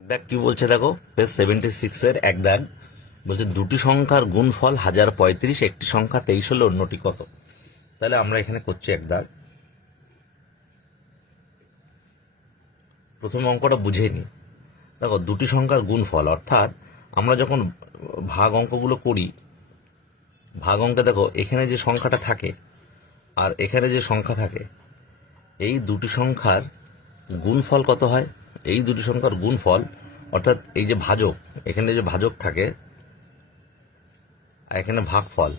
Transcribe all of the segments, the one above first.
দেখ কি বলছে, দেখো পেজ 76 এর এক দাগ বলছে দুটি সংখ্যার গুণফল 1035, একটি সংখ্যা 23 হলে অন্যটি কত। তাহলে আমরা এখানে করছি এক দাগ। প্রথম অঙ্কটা বুঝে নি। দেখো দুটি সংখ্যার গুণফল, অর্থাৎ আমরা যখন ভাগ অঙ্কগুলো করি, ভাগ অঙ্কে দেখো এখানে যে সংখ্যাটা থাকে আর এখানে যে সংখ্যা থাকে, এই দুটি সংখ্যার গুণফল কত হয়। এই দুটি সংখ্যার গুণফল অর্থাৎ এই যে ভাজক, এখানে যে ভাজক থাকে আর এখানে ভাগফল,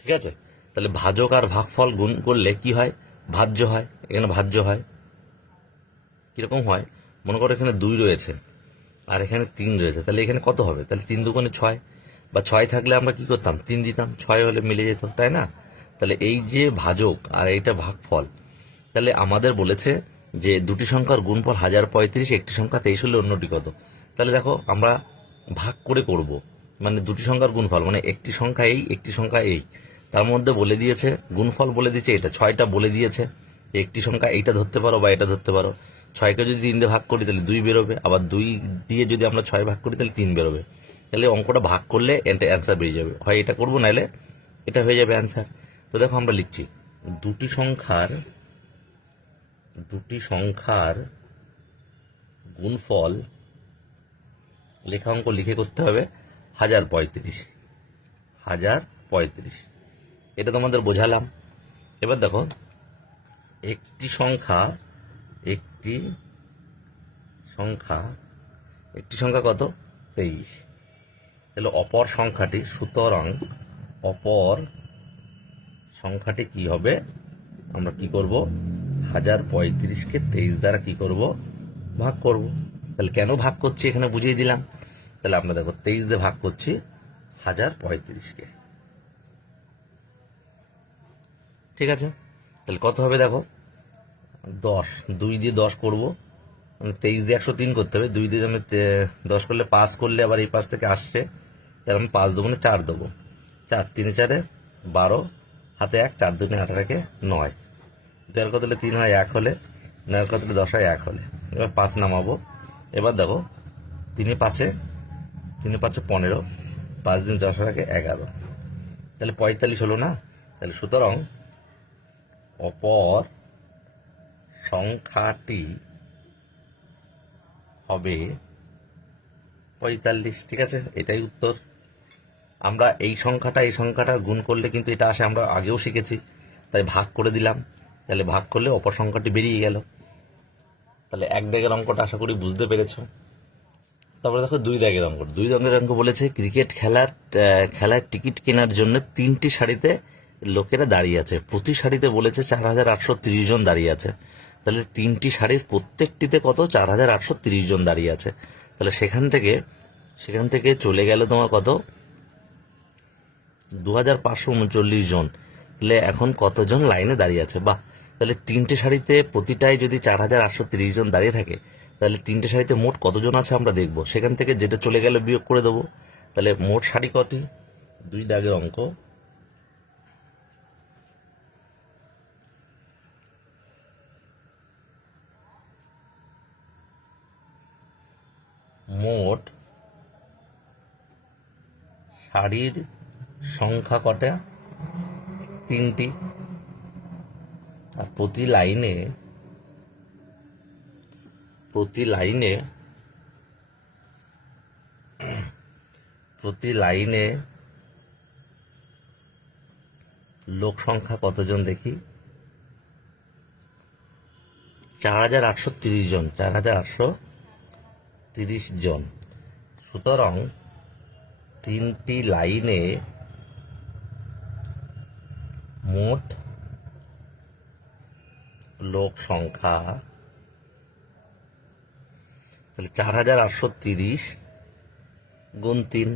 ঠিক আছে। তাহলে ভাজক আর ভাগফল গুণ করলে কি হয়, ভাজ্য হয়। এখানে ভাজ্য হয়, কিরকম হয়, মনে করো এখানে 2 রয়েছে আর এখানে 3 রয়েছে, তাহলে এখানে কত হবে, তাহলে 3 দুগুণে 6, বা 6 থাকলে আমরা কি করতাম 3 দিতাম, 6 হলে মিলে যেত, তাই না। তাহলে এই যে ভাজক আর এইটা ভাগফল, তাহলে আমাদের বলেছে যে দুটি সংখ্যার গুণফল 1035, একটি সংখ্যা 23 হলে অন্যটি কত। তাহলে দেখো আমরা ভাগ করে করব, মানে দুটি সংখ্যার গুণফল মানে একটি সংখ্যা এই, একটি সংখ্যা এই, তার মধ্যে বলে দিয়েছে গুণফল, বলে দিয়েছে এটা 6টা, বলে দিয়েছে একটি সংখ্যা এইটা ধরতে পারো বা এটা ধরতে পারো। 6কে যদি 3 দিয়ে ভাগ করি তাহলে 2 বেরোবে, আবার 2 দিয়ে যদি আমরা 6 ভাগ করি তাহলে 3 বেরোবে। তাহলে অঙ্কটা ভাগ করলে এটা অ্যান্সার বেরিয়ে যাবে, হয় এটা করবো নাহলে এটা হয়ে যাবে অ্যান্সার। তো দেখো আমরা লিখছি দুটি সংখ্যার গুণফল, লেখা অঙ্ক লিখে করতে হবে 1035। এটা তোমাদের বোঝালাম। এবার দেখো একটি সংখ্যা একটি সংখ্যা কত, 23। তাহলে অপর সংখ্যাটি, সুতরাং অপর সংখ্যাটি কি হবে, আমরা কি করব 1035কে 23 দ্বারা কি করব, ভাগ করব। তাহলে কেন ভাগ করছি এখানে বুঝিয়ে দিলাম। তাহলে আমরা দেখো 23 দিয়ে ভাগ করছি 1035কে, ঠিক আছে। তাহলে কত হবে দেখো 10, 2 দিয়ে 10 করবো, 23 দিয়ে 103 করতে হবে, 2 দিয়ে আমি 10 করলে 5 করলে আবার এই পাশ থেকে আসছে, তাহলে আমি 5 দুগুণে 4 দেবো, 4 3 4 12, হাতে 1, 4 2 18কে 9, 2 কত হলে 3 হয় 1 হলে, 9 কত হলে 10 হয় 1 হলে। এবার 5 নামাবো। এবার দেখো 3 5 15, 5 দিন 10 থাকে 11, তাহলে 45 হলো না। তাহলে সুতরাং অপর সংখ্যাটি হবে 45, ঠিক আছে। এটাই উত্তর। আমরা এই সংখ্যাটা গুণ করলে কিন্তু এটা আসে, আমরা আগেও শিখেছি, তাই ভাগ করে দিলাম। তাহলে ভাগ করলে অপর সংখ্যাটি বেরিয়ে গেল। তাহলে এক দাগের অঙ্কটা আশা করি বুঝতে পেরেছ। তারপরে দেখো 2 দাগের অঙ্ক। 2 দাগের অঙ্ক বলেছে ক্রিকেট খেলার টিকিট কেনার জন্য 3টি সারিতে লোকেরা দাঁড়িয়ে আছে, প্রতি সারিতে বলেছে 4830 জন দাঁড়িয়ে আছে। তাহলে 3টি সারির প্রত্যেকটিতে কত, 4830 জন দাঁড়িয়ে আছে। তাহলে সেখান থেকে চলে গেল তোমার কত, 2539 জন। তাহলে এখন কতজন লাইনে দাঁড়িয়ে আছে, বাহ। তাহলে 3টে সারিতে প্রতিটায় যদি 4830 জন দাঁড়িয়ে থাকে, তাহলে 3টে সারিতে মোট কতজন আছে আমরা দেখব, সেখান থেকে যেটা চলে গেলে বিয়োগ করে দেবো। তাহলে মোট সারি কটি, 2 দাগের অঙ্ক, মোট সারির সংখ্যা কটা, 3টি। আর প্রতি লাইনে লোক সংখ্যা কতজন দেখি, 4830 জন, 4830 জন। সুতরাং 3টি লাইনে মোট লোক সংখ্যা, তাহলে 4830 গুণ 3,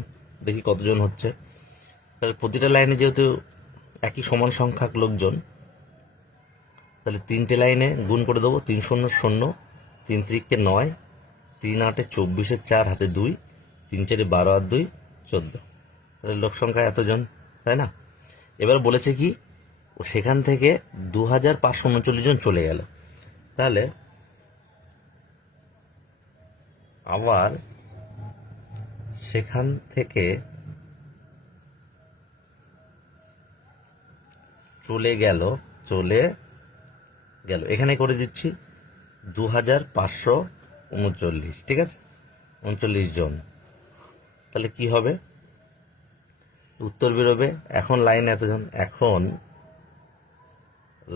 দেখি কতজন হচ্ছে। তাহলে প্রতিটা লাইনে যেহেতু একই সমান সংখ্যক লোকজন, তাহলে 3টে লাইনে গুণ করে দেবো, 3 শূন্য 0, 3 3কে 9, 3 8 24, 4 হাতে 2, 3 4 12 আর 2 14। তাহলে লোক সংখ্যা এতজন, তাই না। এবার বলেছে কি সেখান থেকে 2539 জন চলে গেল। তাহলে আবার সেখান থেকে চলে গেল, এখানে করে দিচ্ছি 2539, ঠিক আছে, 39 জন। তাহলে কি হবে, উত্তর বেরোবে। এখন লাইনে এতজন, এখন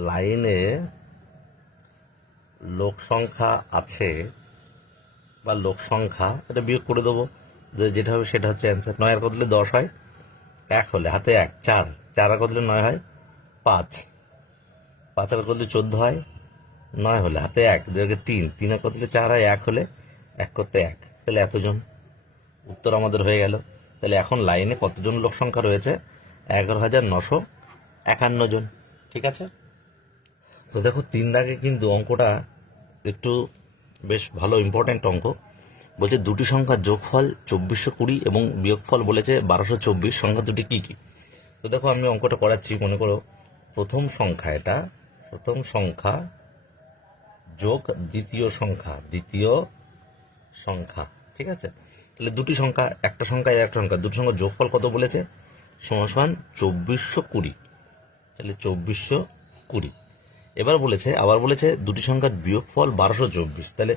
লাইনে লোক সংখ্যা আছে বা লোক সংখ্যা, এটা বিয়োগ করে দেবো, যেটা হবে সেটা হচ্ছে অ্যান্সার। 9 আর কত হলে 10 হয়, 1 হলে হাতে 1, 4 আর কত হলে 9 হয়, 5 আর কত হলে 14 হয়, 9 হলে হাতে 1, 3 আর কত হলে 4 হয়, 1 হলে 1 করতে 1, তাহলে এতজন। উত্তর আমাদের হয়ে গেল। তাহলে এখন লাইনে কতজন লোক সংখ্যা রয়েছে, 11,951 জন, ঠিক আছে। তো দেখো 3 দাগে কিন্তু অঙ্কটা একটু বেশ ভালো ইম্পর্টেন্ট অঙ্ক। বলছে দুটি সংখ্যার যোগফল 2420 এবং বিয়োগফল বলেছে 1224, সংখ্যা দুটি কি কি। তো দেখো আমি অঙ্কটা করাচ্ছি। মনে করো প্রথম সংখ্যা, এটা প্রথম সংখ্যা যোগ দ্বিতীয় সংখ্যা, ঠিক আছে। তাহলে দুটি সংখ্যা, একটা সংখ্যা আর একটা সংখ্যা, দুটি সংখ্যার যোগফল কত বলেছে, সমান 2420। তাহলে 2420। এবার বলেছে, আবার বলেছে দুটি সংখ্যার বিয়োগফল 1224। তাহলে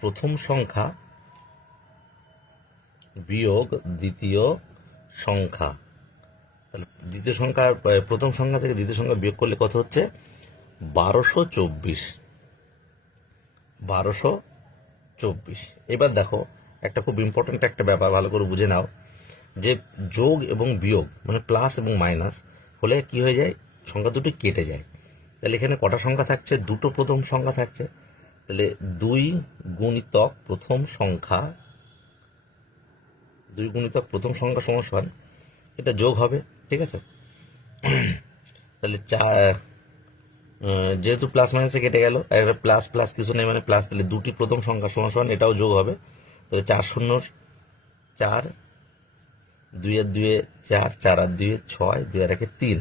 প্রথম সংখ্যা বিয়োগ দ্বিতীয় সংখ্যা, তাহলে দ্বিতীয় সংখ্যা, প্রথম সংখ্যা থেকে দ্বিতীয় সংখ্যা বিয়োগ করলে কত হচ্ছে, 1224। এবার দেখো একটা খুব ইম্পর্টেন্ট একটা ব্যাপার, ভালো করে বুঝে নাও, যে যোগ এবং বিয়োগ মানে প্লাস এবং মাইনাস হলে কি হয়ে যায়, সংখ্যা দুটি কেটে যায়। তাহলে এখানে কটা সংখ্যা থাকছে, দুটো প্রথম সংখ্যা থাকছে। তাহলে 2 গুণিতক প্রথম সংখ্যা সমান এটা যোগ হবে, ঠিক আছে। তাহলে যেহেতু প্লাস মাইনাসে কেটে গেল, একটা প্লাস প্লাস কিছু নেই মানে প্লাস, তাহলে দুটি প্রথম সংখ্যা সমান এটাও যোগ হবে। তাহলে 4 শূন্য 4, 2 আর 2 4, 4 আর 2 6, 2 আর 1 3।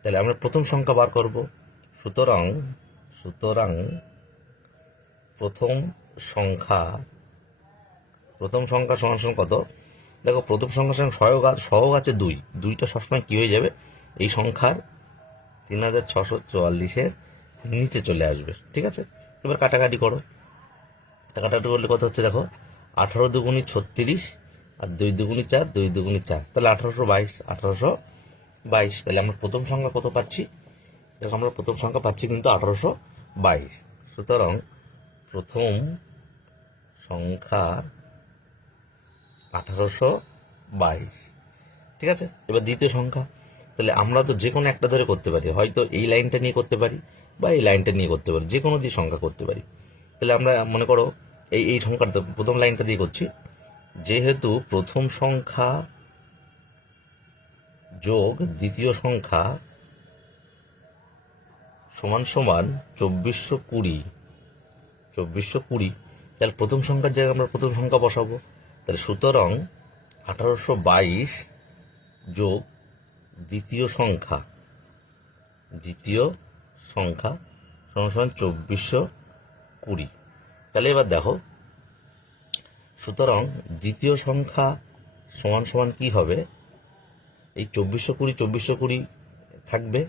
তাহলে আমরা প্রথম সংখ্যা বার করব। সুতরাং প্রথম সংখ্যা সমান কত, দেখো প্রথম সংখ্যার সঙ্গে সহগ আছে 2, 2টা সবসময় কি হয়ে যাবে, এই সংখ্যার 3644-এর নিচে চলে আসবে, ঠিক আছে। এবার কাটাকাটি করো, কাটাকাটি করলে কত হচ্ছে, দেখো 18 দুগুণী 36 আর 2 দুগুণী 4, 2 দুগুণী 4, তাহলে 1822। তাহলে আমরা প্রথম সংখ্যা কত পাচ্ছি, দেখো আমরা প্রথম সংখ্যা পাচ্ছি কিন্তু 1822। সুতরাং প্রথম সংখ্যা 1822, ঠিক আছে। এবার দ্বিতীয় সংখ্যা, তাহলে আমরা তো যে কোনো একটা ধরে করতে পারি, হয়তো এই লাইনটা নিয়ে করতে পারি বা এই লাইনটা নিয়ে করতে পারি, যে কোনো দিয়ে সংখ্যা করতে পারি। তাহলে আমরা মনে করো এই সংখ্যাটা প্রথম লাইনটা দিয়ে করছি, যেহেতু প্রথম সংখ্যা যোগ দ্বিতীয় সংখ্যা সমান 2420, তাহলে প্রথম সংখ্যার জায়গায় আমরা প্রথম সংখ্যা বসাবো। তাহলে সুতরাং 1822 যোগ দ্বিতীয় সংখ্যা সমান 2420। তাহলে এবার দেখো, সুতরাং দ্বিতীয় সংখ্যা সমান কি হবে, এই 2420 থাকবে।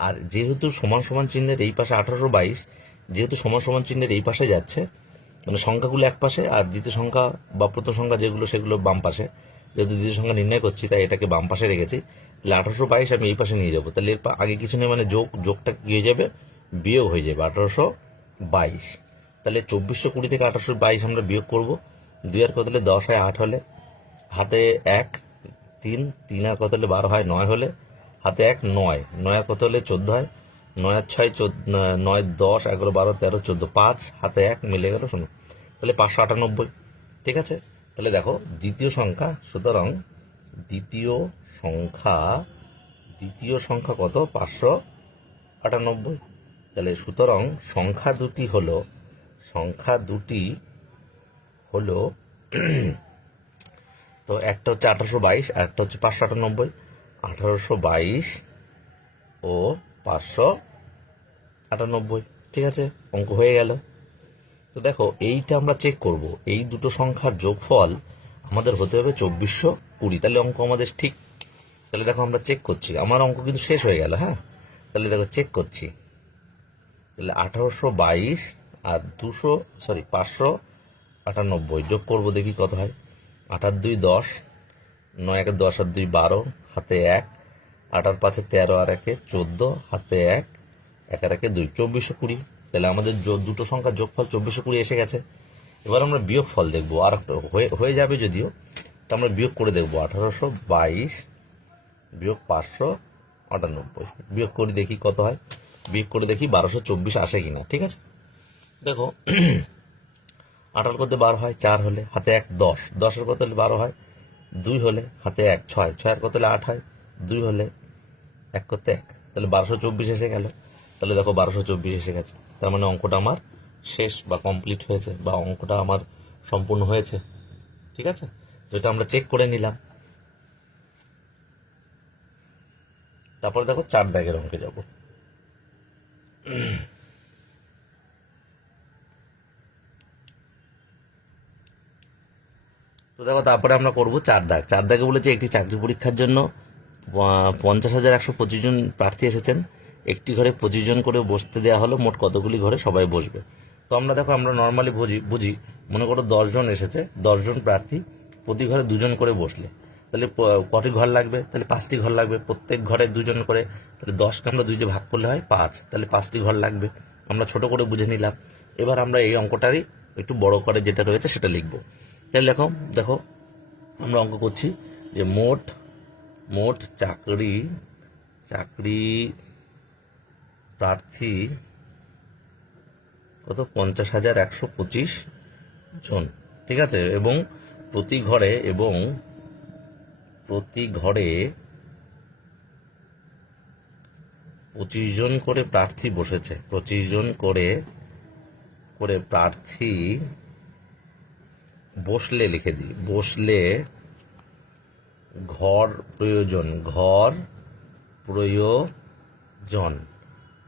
আর যেহেতু সমান সমান চিহ্নের এই পাশে 1822, যেহেতু সমান সমান চিহ্নের এই পাশে যাচ্ছে, মানে সংখ্যাগুলো এক পাশে আর দ্বিতীয় সংখ্যা বা প্রথম সংখ্যা যেগুলো সেগুলো বাম পাশে, যেহেতু দ্বিতীয় সংখ্যা নির্ণয় করছি তাই এটাকে বাম পাশে রেখেছি। তাহলে 1822 আমি এই পাশে নিয়ে যাবো, তাহলে এর আগে কিছু নেই, মানে যোগটা কি হয়ে যাবে, বিয়োগ হয়ে যাবে 1822। তাহলে 2420 থেকে 1822 আমরা বিয়োগ করবো। 2 আর কত হলে 10 হয়, 8 হলে হাতে 1, 3 আর কত হলে 12 হয়, 9 হলে হাতে 1, 9 আর কত হলে 14 হয়, 9 আর 6 9, 10 11 12 13 14, 5 হাতে 1 মিলে গেল 0। তাহলে 598, ঠিক আছে। তাহলে দেখো দ্বিতীয় সংখ্যা, সুতরাং দ্বিতীয় সংখ্যা কত, 598। তাহলে সুতরাং সংখ্যা দুটি হলো তো একটা হচ্ছে 1822 আর একটা হচ্ছে 598। 1822 ও 598, ঠিক আছে, অঙ্ক হয়ে গেল। তো দেখো এইটা আমরা চেক করব, এই দুটো সংখ্যার যোগফল আমাদের হতে হবে 2420, তাহলে অঙ্ক আমাদের ঠিক। তাহলে দেখো আমরা চেক করছি, আমার অঙ্ক কিন্তু শেষ হয়ে গেল। হ্যাঁ, তাহলে দেখো চেক করছি, তাহলে 1822 আর 598 যোগ করব, দেখি কত হয়। 8 আর 2 10, 9 একে 10 আর 2 12, হাতে 1, 8 আর 5 13 আর 1 14, হাতে 1, 1 আর 1 2, 2420। তাহলে আমাদের দুটো সংখ্যার যোগফল 2420 এসে গেছে। এবার আমরা বিয়োগ ফল দেখবো, আর একটা হয়ে যাবে যদিও, তো আমরা বিয়োগ করে দেখবো। 1822 বিয়োগ 598, বিয়োগ করে দেখি কত হয়। বিয়োগ করে দেখি 1224 আসে কিনা। ঠিক আছে, দেখো 18 করতে 12 হয়, 4 হলে হাতে 1 10, 10 কত হলে 12 হয়, 2 হলে হাতে 1 6, 6 কত হলে 8 হয়, 2 হলে 1 করতে 1, তাহলে 1224 এসে গেল। তাহলে দেখো 1224 এসে গেছে, তার মানে অঙ্কটা আমার শেষ বা কমপ্লিট হয়েছে, বা অঙ্কটা আমার সম্পূর্ণ হয়েছে। ঠিক আছে, তো এটা আমরা চেক করে নিলাম। তারপরে দেখো 4 দাগের অঙ্কে যাব। তো দেখো তারপরে আমরা করব 4 দাগ। 4 দাগে বলেছে একটি চাকরি পরীক্ষার জন্য 50,125 জন প্রার্থী এসেছেন, একটি ঘরে 25 জন করে বসতে দেওয়া হলো, মোট কতগুলি ঘরে সবাই বসবে। তো আমরা দেখো আমরা নর্মালি বুঝি, মনে করো 10 জন এসেছে, 10 জন প্রার্থী, প্রতি ঘরে 2 জন করে বসলে তাহলে কটি ঘর লাগবে, তাহলে 5টি ঘর লাগবে, প্রত্যেক ঘরে 2 জন করে, তাহলে 10কে আমরা 2 দিয়ে ভাগ করলে হয় 5, তাহলে 5টি ঘর লাগবে। আমরা ছোট করে বুঝে নিলাম। এবার আমরা এই অঙ্কটারই একটু বড় করে যেটা রয়েছে সেটা লিখবো। তাহলে দেখো দেখো আমরা অঙ্ক করছি যে মোট মোট চাকরি প্রার্থী কত, 50,125 জন। ঠিক আছে, এবং প্রতি ঘরে 25 জন করে প্রার্থী বসেছে, 25 জন করে প্রার্থী বসলে, লিখে দিই, বসলে ঘর প্রয়োজন,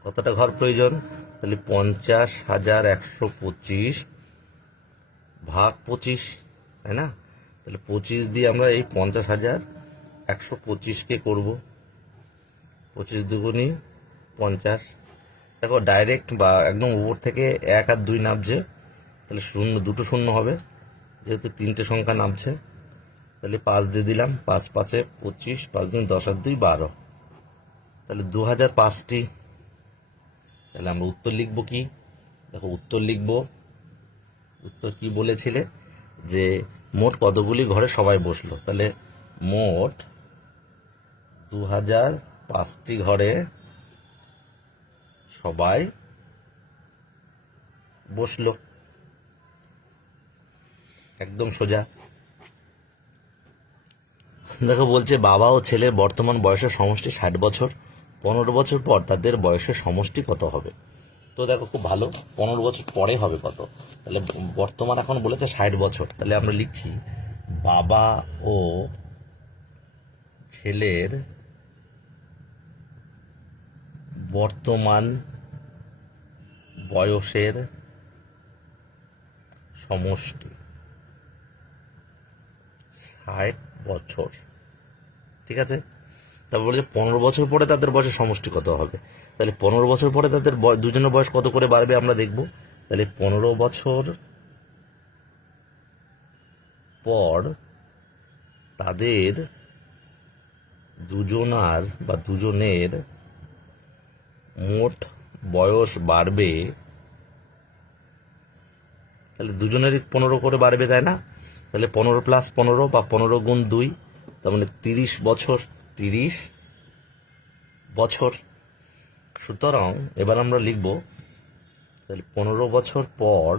কতটা ঘর প্রয়োজন, তাহলে 50,125 ভাগ 25, তাই না? তাহলে 25 দিয়ে আমরা এই 50,125কে করব, 25 দুগুণী 50। দেখো ডাইরেক্ট বা একদম উপর থেকে 1 আর 2 নামছে, তাহলে দুটো শূন্য হবে, যেহেতু 3টে সংখ্যা নামছে, তাহলে 5 দিয়ে দিলাম, 5 5 25, 5 দিন 10 আর 2 12, তাহলে 2005টি। তাহলে আমরা উত্তর লিখব কি, দেখো উত্তর কি বলেছিলে, যে মোট কতগুলি ঘরে সবাই বসলো, তাহলে মোট 2005টি ঘরে সবাই বসলো, একদম সোজা। দেখো বলছে বাবা ও ছেলের বর্তমান বয়সের সমষ্টি 60 বছর, 15 বছর পর তাদের বয়সের সমষ্টি কত হবে। তো দেখো খুব ভালো, 15 বছর পরে হবে কত, তাহলে বর্তমান এখন বলেছে 60 বছর, তাহলে আমরা লিখছি বাবা ও ছেলের বর্তমান বয়সের সমষ্টি 60 বছর। ঠিক আছে, তারপর বলেছে 15 বছর পরে তাদের বয়সের সমষ্টি কত হবে, তাহলে 15 বছর পরে তাদের দুজনের বয়স কত করে বাড়বে আমরা দেখব। তাহলে 15 বছর পর তাদের দুজনের মোট বয়স বাড়বে, তাহলে দুজনেরই 15 করে বাড়বে, তাই না? তাহলে 15 প্লাস 15 বা 15 গুণ 2, তার মানে 30 বছর, 30 বছর। সুতরাং এবার আমরা লিখব, তাহলে 15 বছর পর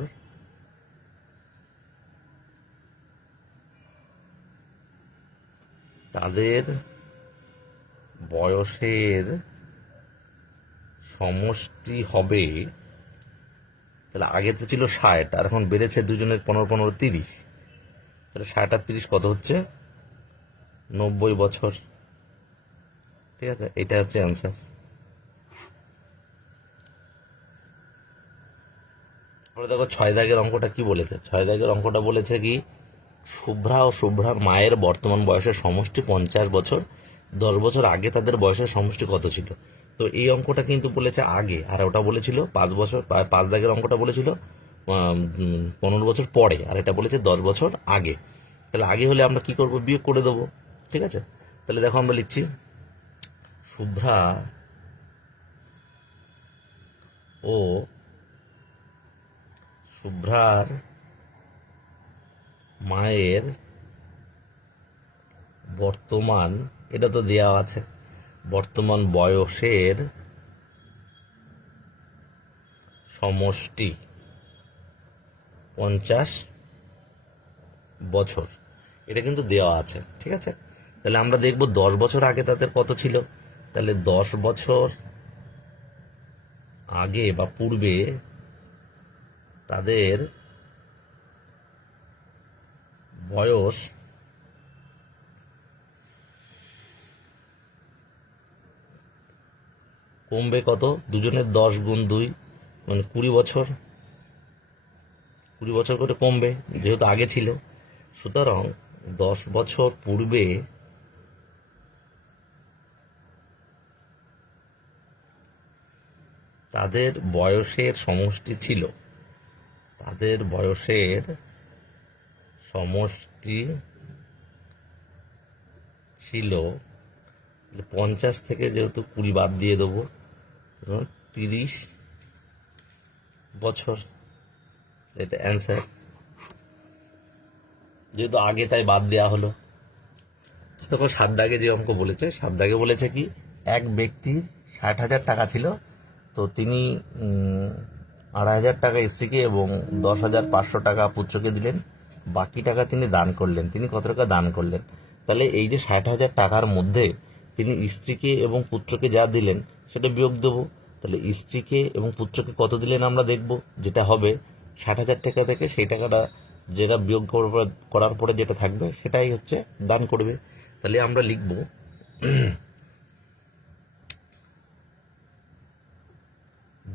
তাদের বয়সের সমষ্টি হবে, তাহলে আগে তো ছিল 60, আর এখন বেড়েছে দুজনের 15 15 30, তাহলে 60 আর 30 কত হচ্ছে, 90 বছর। ঠিক আছে, এটা হচ্ছে অ্যান্সার। তারপরে দেখো 6 দাগের অঙ্কটা কি বলেছে। 6 দাগের অঙ্কটা বলেছে কি, শুভ্রা ও শুভ্রার মায়ের বর্তমান বয়সের সমষ্টি 50 বছর, 10 বছর আগে তাদের বয়সের সমষ্টি কত ছিল। তো এই অঙ্কটা কিন্তু বলেছে আগে, আর ওটা বলেছিল 5 বছর, 5 দাগের অঙ্কটা বলেছিল 15 বছর পরে, আর এটা বলেছে 10 বছর আগে। তাহলে আগে হলে আমরা কি করব, বিয়োগ করে দেবো। ঠিক আছে, তাহলে দেখো আমরা লিখছি শুভ্রা ও শুভ্রার মায়ের বর্তমান, এটা তো দেওয়া আছে, বর্তমান বয়সের সমষ্টি 50 বছর, এটা কিন্তু দেওয়া আছে। ঠিক আছে, তাহলে আমরা দেখব 10 বছর আগে তাদের কত ছিল। তাহলে 10 বছর আগে বা পূর্বে তাদের বয়স কমবে কত, দুজনের 10 গুণ 2 মানে 20 বছর, 20 বছর করে কমবে, যেহেতু আগে ছিল। সুতরাং 10 বছর পূর্বে তাদের বয়সের সমষ্টি ছিল, তাদের বয়সের সমষ্টি ছিল 50 থেকে যেহেতু 20 বাদ দিয়ে দেবো, 30 বছর, এটা অ্যান্সার। যেহেতু আগে তাই বাদ দেওয়া হলো। তখন 7 দাগে যে অঙ্ক বলেছে, 7 দাগে বলেছে কি, এক ব্যক্তির 60,000 টাকা ছিল, তো তিনি 2,500 টাকা স্ত্রীকে এবং 10,500 টাকা পুত্রকে দিলেন, বাকি টাকা তিনি দান করলেন। তিনি কত টাকা দান করলেন। তাহলে এই যে 60,000 টাকার মধ্যে তিনি স্ত্রীকে এবং পুত্রকে যা দিলেন সেটা বিয়োগ দেবো। তাহলে স্ত্রীকে এবং পুত্রকে কত দিলেন আমরা দেখব, যেটা হবে 60,000 টাকা থেকে সেই টাকাটা যেটা বিয়োগ করার পরে যেটা থাকবে সেটাই হচ্ছে দান করবে। তাহলে আমরা লিখব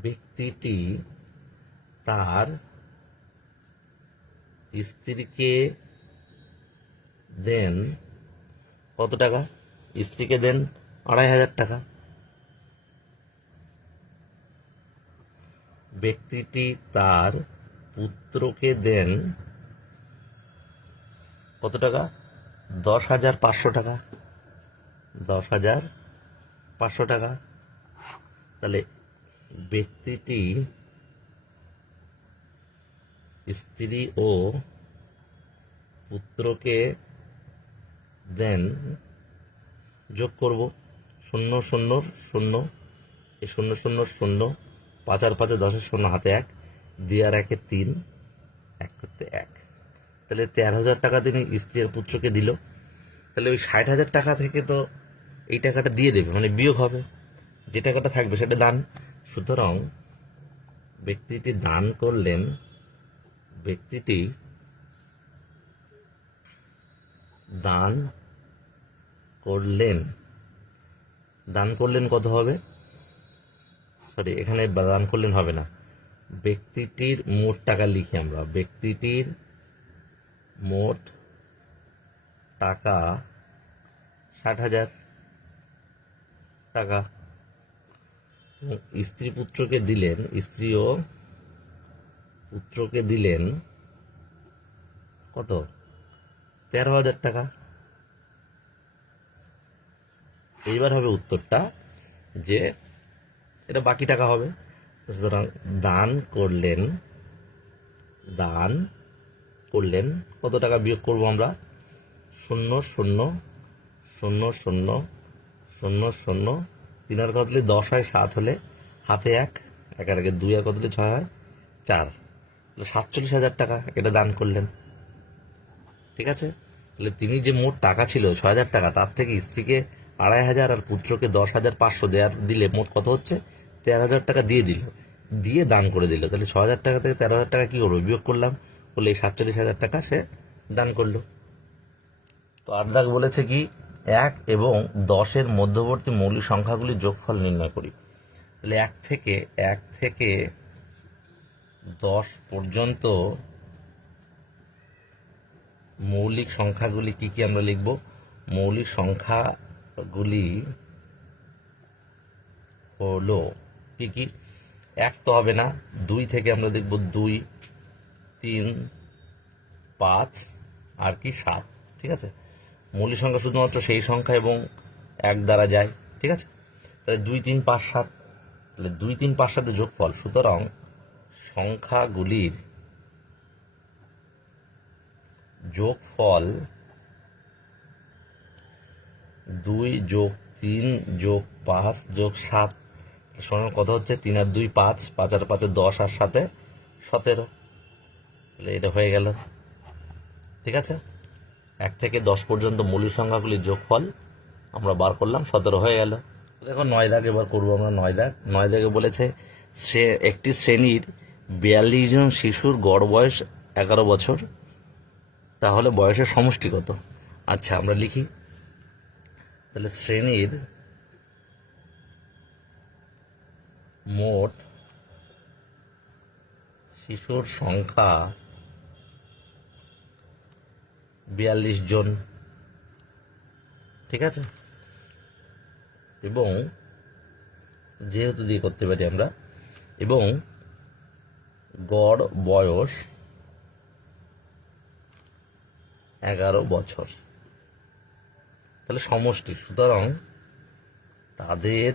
ব্যক্তিটি তার স্ত্রীকে দেন কত টাকা, স্ত্রীকে দেন 2,500 টাকা। ব্যক্তিটি তার পুত্রকে দেন কত টাকা, 10,500 টাকা, 10,500 টাকা। তাহলে ব্যক্তিটি স্ত্রী ও পুত্রকে দেন, যোগ করব 0 0 0, এই 0 0 0, 5 আর 5 10, 0 হাতে 1, 2 আর 1 3, 1 করতে 1। তাহলে 13,000 টাকা তিনি স্ত্রী আর পুত্রকে দিল। তাহলে ওই 60,000 টাকা থেকে তো এই টাকাটা দিয়ে দেবে, মানে বিয়োগ হবে, যে টাকাটা থাকবে সেটা দান। সুতরাং ব্যক্তিটি দান করলেন, ব্যক্তিটি দান করলেন, দান করলেন কত হবে, সরি এখানে দান করলেন হবে না, ব্যক্তিটির মোট টাকা লিখি আমরা, ব্যক্তিটির মোট টাকা 60,000 টাকা। স্ত্রী পুত্রকে দিলেন, স্ত্রী ও পুত্রকে দিলেন কত, 13,000 টাকা। এইবার হবে উত্তরটা যে এটা বাকি টাকা হবে। সুতরাং দান করলেন, দান করলেন কত টাকা বিয়োগ করব আমরা, 0 0 0 0 0 0, 3 আর কত হলে 10 হয়, 7 হলে হাতে 1, 1 আর 1 2, আর কত হলে 6 হয় 4, 47,000 টাকা এটা দান করলেন। ঠিক আছে, তাহলে তিনি যে মোট টাকা ছিল 6,000 টাকা, তার থেকে স্ত্রীকে 2,500 আর পুত্রকে 10,500 দিলে মোট কত হচ্ছে, 13,000 টাকা দিয়ে দিল, দিয়ে দান করে দিল। তাহলে 6,000 টাকা থেকে 13,000 টাকা কি করবো, বিয়োগ করলাম, বলে এই 47,000 টাকা সে দান করলো। তো 8 দাগ বলেছে কি, 1 এবং 10-এর মধ্যবর্তী মৌলিক সংখ্যাগুলির যোগফল নির্ণয় করি। তাহলে 1 থেকে 10 পর্যন্ত মৌলিক সংখ্যাগুলি কি কি আমরা লিখব? মৌলিক সংখ্যাগুলি হলো কি কি? 1 তো হবে না, 2 থেকে আমরা দেখব 2, 3, 5 আর কি 7। ঠিক আছে, মৌলিক সংখ্যা শুধুমাত্র সেই সংখ্যা এবং 1 দ্বারা যায়। ঠিক আছে, তাহলে 2, 3, 5, 7, তাহলে 2, 3, 5, 7 যোগফল। সুতরাং সংখ্যাগুলির যোগফল 2 যোগ 3 যোগ 5 যোগ 7 সমান কত হচ্ছে? 3 আর 2 5, 5 আর 5 10 আর 7 17। তাহলে এটা হয়ে গেল। ঠিক আছে, 1 থেকে 10 পর্যন্ত মৌলিক সংখ্যাগুলির যোগফল আমরা বার করলাম, 17 হয়ে গেল। দেখো 9 দাগ এবার করবো আমরা। 9 দাগে বলেছে একটি শ্রেণীর 42 জন শিশুর গড় বয়স 11 বছর, তাহলে বয়সের সমষ্টি কত? আচ্ছা, আমরা লিখি। তাহলে শ্রেণীর মোট শিশুর সংখ্যা 42 জন। ঠিক আছে, এবং যেহেতু দিয়ে করতে পারি আমরা, এবং গড় বয়স 11 বছর, তাহলে সমষ্টি। সুতরাং তাদের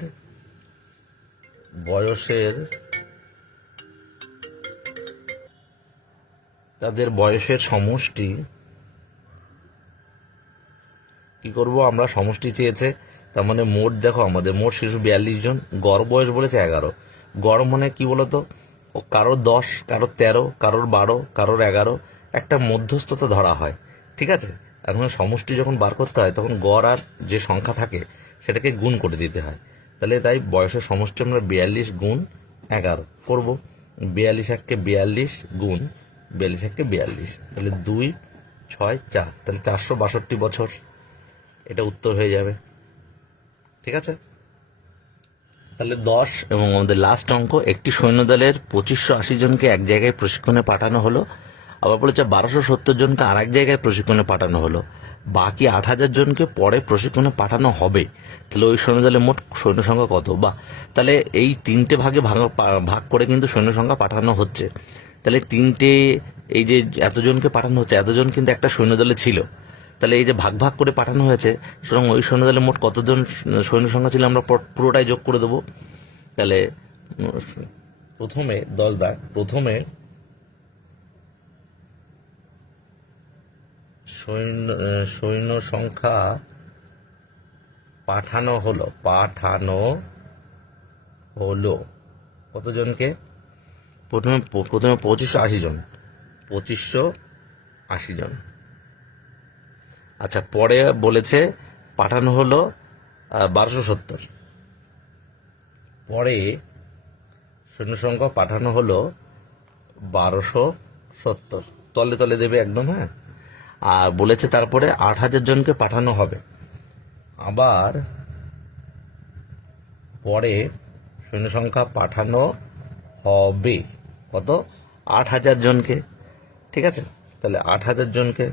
বয়সের সমষ্টি কি করব আমরা? সমষ্টি চেয়েছে, তার মানে মোট দেখো আমাদের মোট শিশু 42 জন, গড় বয়স বলেছে 11। গড় মানে কি বলতো? কারোর 10, কারোর 13, কারোর 12, কারোর 11, একটা মধ্যস্থতা ধরা হয়। ঠিক আছে, এখন সমষ্টি যখন বার করতে হয় তখন গড় আর যে সংখ্যা থাকে সেটাকে গুণ করে দিতে হয়। তাহলে তাই বয়সের সমষ্টি আমরা 42 গুণ 11 করব। 42 1 42 গুণ 42 1 42, তাহলে 2, 6, 4, তাহলে 462 বছর। এটা উত্তর হয়ে যাবে। ঠিক আছে, তাহলে 10 এবং আমাদের লাস্ট অঙ্ক, একটি সৈন্যদলের 2580 জনকে এক জায়গায় প্রশিক্ষণে পাঠানো হলো, আবার বলেছে 1270 জনকে আর এক জায়গায় প্রশিক্ষণে পাঠানো হলো, বাকি 8000 জনকে পরে প্রশিক্ষণে পাঠানো হবে। তাহলে ওই সৈন্যদলের মোট সৈন্য সংখ্যা কত? বা তাহলে এই 3টে ভাগে ভাগ করে কিন্তু সৈন্য সংখ্যা পাঠানো হচ্ছে। তাহলে 3টে, এই যে এতজনকে পাঠানো হচ্ছে, এতজন কিন্তু একটা সৈন্যদলে ছিল। তাহলে এই যে ভাগ ভাগ করে পাঠানো হয়েছে, সুতরাং ওই সৈন্যদলে মোট কতজন সৈন্য সংখ্যা ছিল আমরা পুরোটাই যোগ করে দেবো। তাহলে প্রথমে 10 দাগ, প্রথমে সৈন্য সংখ্যা পাঠানো হলো কতজনকে? প্রথমে 2580 জন, 2580 জন। আচ্ছা, পরে বলেছে পাঠানো হলো 1270, পরে সৈন্য সংখ্যা পাঠানো হলো 1270, তলে তলে দেবে একদম। হ্যাঁ, আর বলেছে তারপরে 8000 জনকে পাঠানো হবে, আবার পরে সৈন্য সংখ্যা পাঠানো হবে কত? 8000 জনকে। ঠিক আছে, তাহলে 8000 জনকে,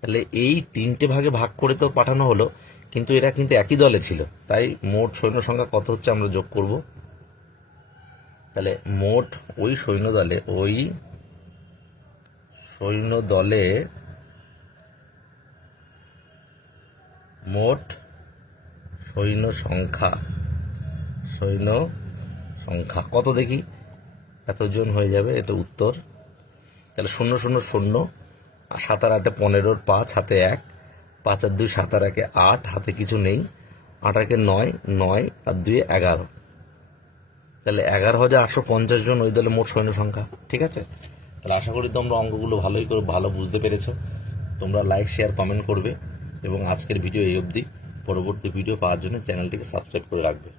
তাহলে এই 3টে ভাগে ভাগ করে তো পাঠানো হলো, কিন্তু এরা কিন্তু একই দলে ছিল, তাই মোট সৈন্য সংখ্যা কত হচ্ছে আমরা যোগ করব। তাহলে মোট ওই সৈন্য দলে মোট সৈন্য সংখ্যা কত দেখি? এতজন হয়ে যাবে, এটা উত্তর। তাহলে 0 0 0, 7 আর 8 15, 5 হাতে 1, 5 আর 2 7 আর 1 8, হাতে কিছু নেই, 8 আর 9, 9 আর 2 11, তাহলে 11,850 জন ওই দলে মোট সৈন্য সংখ্যা। ঠিক আছে, তাহলে আশা করি তোমরা অঙ্কগুলো ভালো বুঝতে পেরেছো। তোমরা লাইক, শেয়ার, কমেন্ট করবে এবং আজকের ভিডিও এই অবধি। পরবর্তী ভিডিও পাওয়ার জন্য চ্যানেলটিকে সাবস্ক্রাইব করে রাখবে।